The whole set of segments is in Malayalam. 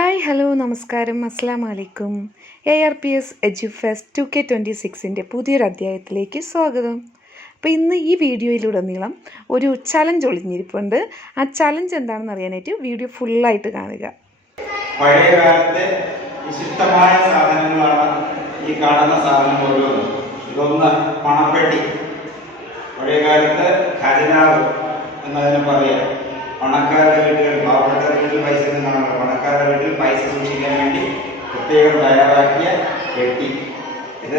ഹായ് ഹലോ നമസ്കാരം. അസ്സാം വലൈക്കും A R P S edu fest two K twenty സിക്സിന്റെ പുതിയൊരു അധ്യായത്തിലേക്ക് സ്വാഗതം. അപ്പോൾ ഇന്ന് ഈ വീഡിയോയിലുടനീളം ഒരു ചലഞ്ച് ഒളിഞ്ഞിരിപ്പുണ്ട്. ആ ചലഞ്ച് എന്താണെന്ന് അറിയാനായിട്ട് വീഡിയോ ഫുള്ളായിട്ട് കാണുക. പഴയ സാധനങ്ങളാണ് ഈ കാണുന്ന സാധനങ്ങൾ ഓരോന്നും ഇതൊന്ന് പണപ്പെട്ടി പഴയ കാലത്ത് ഖജനാവ് എന്നതിനെ പറയാം. പണക്കാരുടെ വീടുകൾ പാവപ്പെട്ട പ്രത്യേകം തയ്യാറാക്കിയ കെട്ടി ഇത്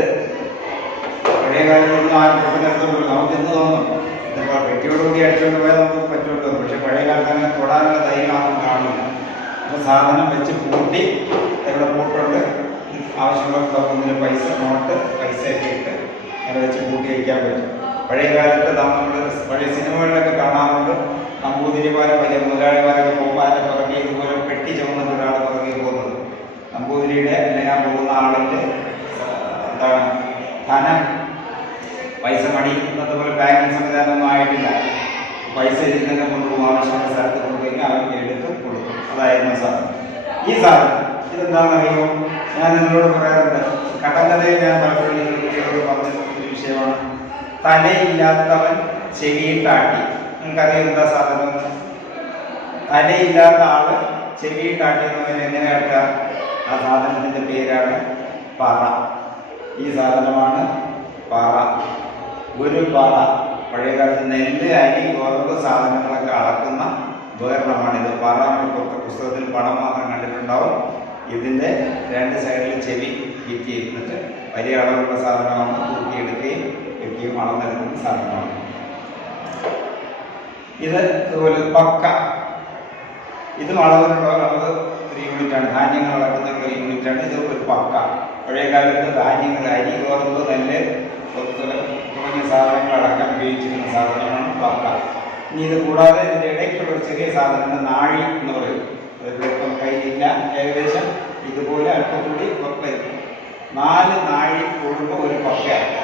പഴയ കാലത്തൊന്നും ആരും പെട്ടെന്ന് നമുക്ക് എന്ത് തോന്നും ഇതിപ്പോൾ പെട്ടിയോടുകൂടി അടിച്ചുകൊണ്ട് പോയാൽ നമുക്ക് പറ്റുള്ളൂ പക്ഷെ പഴയ കാലത്ത് അങ്ങനെ തൊടാനുള്ള തൈകളാണെന്ന് കാണുന്നില്ല. അപ്പോൾ സാധനം വെച്ച് പൂട്ടി ഇവിടെ പൂട്ടുണ്ട്. ആവശ്യമുള്ള ഒന്നിന് പൈസ നോട്ട് പൈസ ഒക്കെ ഇട്ട് അങ്ങനെ വെച്ച് പൂട്ടി വയ്ക്കാൻ പറ്റും. പഴയ കാലത്ത് നമ്മൾ പഴയ സിനിമകളിലൊക്കെ കാണാറുണ്ട്. നമ്പൂതിരിമാരെ വലിയ മുതലാളിമാരൊക്കെ പോകുമ്പോൾ അതിന്റെ ഇതുപോലെ പെട്ടി പുറകെ പോകുന്നത് നമ്പൂതിരിയുടെ അല്ലെങ്കിൽ ആ പോകുന്ന ആളിന്റെ എന്താണ് ധനം പൈസ മണി ഇന്നത്തെ പോലെ ബാങ്കിങ് സംവിധാനമൊന്നും ആയിട്ടില്ല പൈസ തന്നെ കൊണ്ടുപോകും ആവശ്യമുള്ള സ്ഥലത്ത് കൊണ്ടുപോയി അവർക്ക് എടുത്ത് കൊടുക്കും. അതായിരുന്നു സാധനം. ഈ സാധനം ഇതെന്താണെന്നറിയോ ഞാൻ നിങ്ങളോട് പറയാറുണ്ട്. കടങ്കഥയിൽ ഞാൻ കുട്ടികളോട് പറഞ്ഞ ഒരു വിഷയമാണ്. തലയില്ലാത്തവൻ ചെവിയിട്ടാട്ടി നിങ്ങൾക്കറിയാം എന്താ സാധനം? തലയില്ലാത്ത ആൾ ചെവിയിട്ടാട്ടി എന്നതിന് എങ്ങനെ കേട്ട ആ സാധനത്തിന്റെ പേരാണ് പറ. ഈ സാധനമാണ് പറ. ഒരു പറ. പഴയകാലത്ത് നെല്ല് അരി ഗോതമ്പ് സാധനങ്ങളൊക്കെ അളക്കുന്ന ഉപകരണമാണ് ഇത് പറ നമ്മൾ പുസ്തകത്തിൽ പടം മാത്രം കണ്ടിട്ടുണ്ടാവും. ഇതിന്റെ രണ്ട് സൈഡിൽ ചെവി ഫിറ്റ് ചെയ്തിട്ട് വലിയ അളവുള്ള സാധനമാണ് തൂക്കിയെടുക്കുകയും വെക്കുകയും അളന്നെടുക്കുന്ന സാധനമാണ്. ഇത് ഇതുപോലെ പക്ക. ഇതും അളവിലുള്ള അളവ് ഒരു യൂണിറ്റാണ് ധാന്യങ്ങൾ അളക്കുന്ന ഒരു യൂണിറ്റാണ് ഇത് ഒരു പക്ക. പഴയ കാലത്ത് ധാന്യങ്ങൾ അരി ഗോതമ്പ് നെല്ല് തുടങ്ങിയ സാധനങ്ങൾ അടക്കാൻ ഉപയോഗിച്ചിരുന്ന സാധനമാണ് പക്ക. ഇനി ഇത് കൂടാതെ ഇതിന്റെ ഇടയ്ക്കുള്ള ഒരു ചെറിയ സാധനമാണ് നാഴി എന്ന് പറയും അതിവിടെ ഇപ്പം കയ്യിലില്ല. ഏകദേശം ഇതുപോലെ അല്പം കൂടി വരും നാല് നാഴി കൂടുമ്പോൾ ഒരു പക്കയാവും.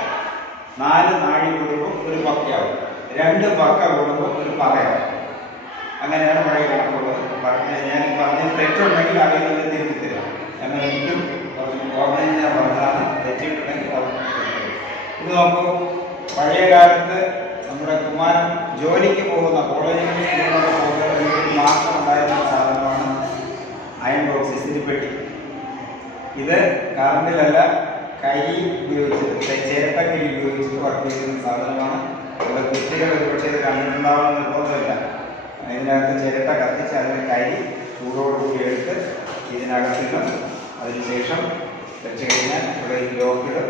നാല് നാഴി കൂടുമ്പോൾ ഒരു പക്കയാവും. രണ്ട് പക്ക കൂടുമ്പോൾ ഒരു പറയാവും അങ്ങനെയാണ് മഴ കണക്കുള്ളത് ഞാൻ പറഞ്ഞത് തെറ്റുണ്ടെങ്കിൽ അറിയുന്നത് തിരുത്തി തരാം ഞങ്ങൾ എനിക്കും ഓർമ്മയിൽ ഞാൻ പറഞ്ഞതാണ് തെറ്റിയിട്ടുണ്ടെങ്കിൽ ഇത് നോക്കൂ പഴയ കാലത്ത് നമ്മുടെ കുമാരൻ ജോലിക്ക് പോകുന്ന കോളേജിൽ സ്കൂളിലൊക്കെ പോകുന്നവർക്ക് മാത്രം ഉണ്ടായിരുന്ന സാധനമാണ് അയൺ ബോക്സ് ഇസ്തിരിപ്പെട്ടി ഇത് കറണ്ടിലല്ല കൈ ഉപയോഗിച്ച് ചേട്ടക്കൈ ഉപയോഗിച്ച് വർക്ക് ചെയ്യുന്ന സാധനമാണ്. നമ്മുടെ കുട്ടികൾ ഒരുപക്ഷെ കണ്ടിട്ടുണ്ടാവുന്ന അതിനകത്ത് ചിരട്ട കത്തിച്ച് അതിനെ കരി ചൂടോടുകൂടി എടുത്ത് ഇതിനകത്തിടും. അതിനുശേഷം വെച്ച് കഴിഞ്ഞാൽ ഇവിടെ ലോക്കിടും.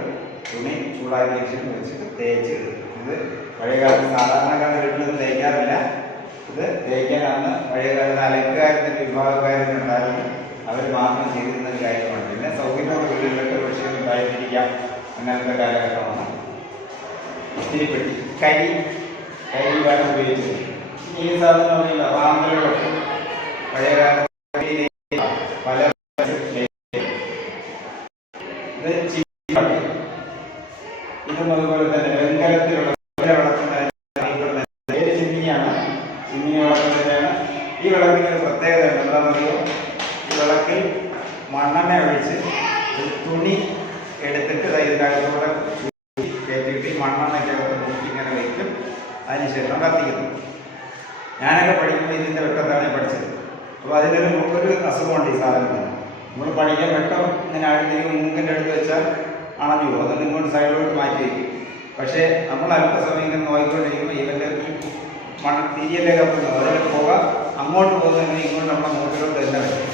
തുണി ചൂടാക്കി വെച്ചിട്ട് വെച്ചിട്ട് തേച്ചിടും. ഇത് പഴയകാലത്ത് സാധാരണക്കാരുടെ വീട്ടിലൊന്നും തേക്കാറില്ല. ഇത് തേക്കാൻ അന്ന് പഴയകാലത്ത് അലക്കുകാരുടെ വിഭാഗക്കാരനുണ്ടായിരുന്നു അവർ മാത്രം ചെയ്തിരുന്ന ഒരു കാര്യമാണ്. പിന്നെ സൗകര്യമുള്ള വീടുകളിലൊക്കെ പക്ഷേ ഉണ്ടായിരുന്നിരിക്കാം അങ്ങനത്തെ കാലഘട്ടമാണ്. ഇത്തിരിപ്പെട്ടി കരി. കരി ഉപയോഗിച്ചത് ഈ സാധനം റാന്തലുകളൊക്കെ പഴയ കാലത്ത് പല ഇത്. ഇതും അതുപോലെ തന്നെ വെങ്കലത്തിലുള്ള പേര് ചിമ്മിനിയാണ്. ചിമ്മിനി വിളക്ക് തന്നെയാണ്. ഈ വിളക്കിന് ഒരു പ്രത്യേകത എന്താണെന്നറിയോ? ഈ വിളക്കിൽ മണ്ണെണ്ണ ഒഴിച്ച് ഒരു തുണി എടുത്തിട്ട് ഇതിനകത്തൂടെ കയറ്റിയിട്ട് മണ്ണെണ്ണയ്ക്കകത്ത് ഇങ്ങനെ വയ്ക്കും അതിനുശേഷം കത്തിക്കുന്നു. ഞാനൊക്കെ പഠിക്കുമ്പോൾ ഇതിന്റെ വെട്ടത്താണ് പഠിച്ചത്. അപ്പോൾ അതിനൊരു ഒരു അസുഖമുണ്ട് ഈ സാധനത്തിന്. നമ്മൾ പഠിക്കാൻ വെട്ടം ഇങ്ങനെ അഴുതി മൂക്കിന്റെ അടുത്ത് വെച്ചാൽ അണഞ്ഞു പോകും. അതുകൊണ്ട് ഇങ്ങോട്ട് സൈഡിലോട്ട് മാറ്റി വയ്ക്കും പക്ഷേ നമ്മൾ അല്പസമയം ഇങ്ങനെ നോക്കിക്കൊണ്ടിരിക്കുമ്പോൾ ഇവന്റെ മണ തിരിയല്ലേ കത്തുന്നത് അതിൽ പോകാം അങ്ങോട്ട് പോകുന്ന ഇങ്ങോട്ട് നമ്മുടെ മൂക്കിലോട്ട് തന്നെ വരും.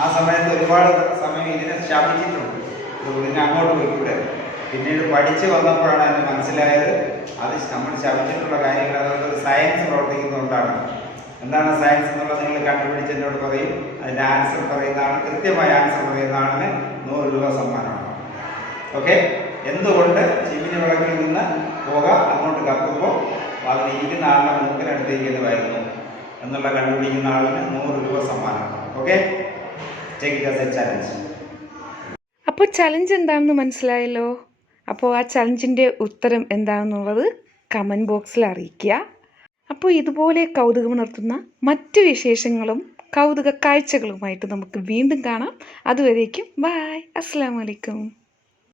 ആ സമയത്ത് ഒരുപാട് സമയം ഇതിനെ ശാപിച്ചിട്ടുണ്ട്. ഇത് ഇതിനെ അങ്ങോട്ട് പോയിക്കൂടെ പിന്നീട് പഠിച്ചു വന്നപ്പോഴാണ് അതിന് മനസ്സിലായത് അത് നമ്മൾ ശപിച്ചിട്ടുള്ള കാര്യങ്ങൾ അതുകൊണ്ട് സയൻസ് പ്രവർത്തിക്കുന്നതുകൊണ്ടാണ്. എന്താണ് സയൻസ് എന്നുള്ളത് നിങ്ങൾ കണ്ടുപിടിച്ച് എന്നോട് പറയും. അതിന്റെ ആൻസർ പറയുന്നതാണ് കൃത്യമായ ആൻസർ പറയുന്നതാണെന്ന് നൂറ് രൂപ സമ്മാനമാണ് ഓക്കെ എന്തുകൊണ്ട് ചിമ്മിനി വിളക്കിൽ നിന്ന് പുക അങ്ങോട്ട് കത്തുമ്പോൾ അതിന് ഇരിക്കുന്ന ആളുടെ മൂക്കിനടുത്തേക്ക് വരുന്നു എന്നുള്ള കണ്ടുപിടിക്കുന്ന ആളിന് നൂറ് രൂപ സമ്മാനമാണ് okay take it as a challenge അപ്പോൾ ചലഞ്ച് എന്താണെന്ന് മനസ്സിലായല്ലോ? അപ്പോൾ ആ ചലഞ്ചിന്റെ ഉത്തരം എന്താണെന്നുള്ളത് കമന്റ് ബോക്സിൽ അറിയിക്കുക. അപ്പോൾ ഇതുപോലെ കൗതുകമുണർത്തുന്ന മറ്റ് വിശേഷങ്ങളും കൗതുക കാഴ്ചകളുമായിട്ട് നമുക്ക് വീണ്ടും കാണാം. അതുവരേക്കും ബായ് അസ്സാം വലൈക്കും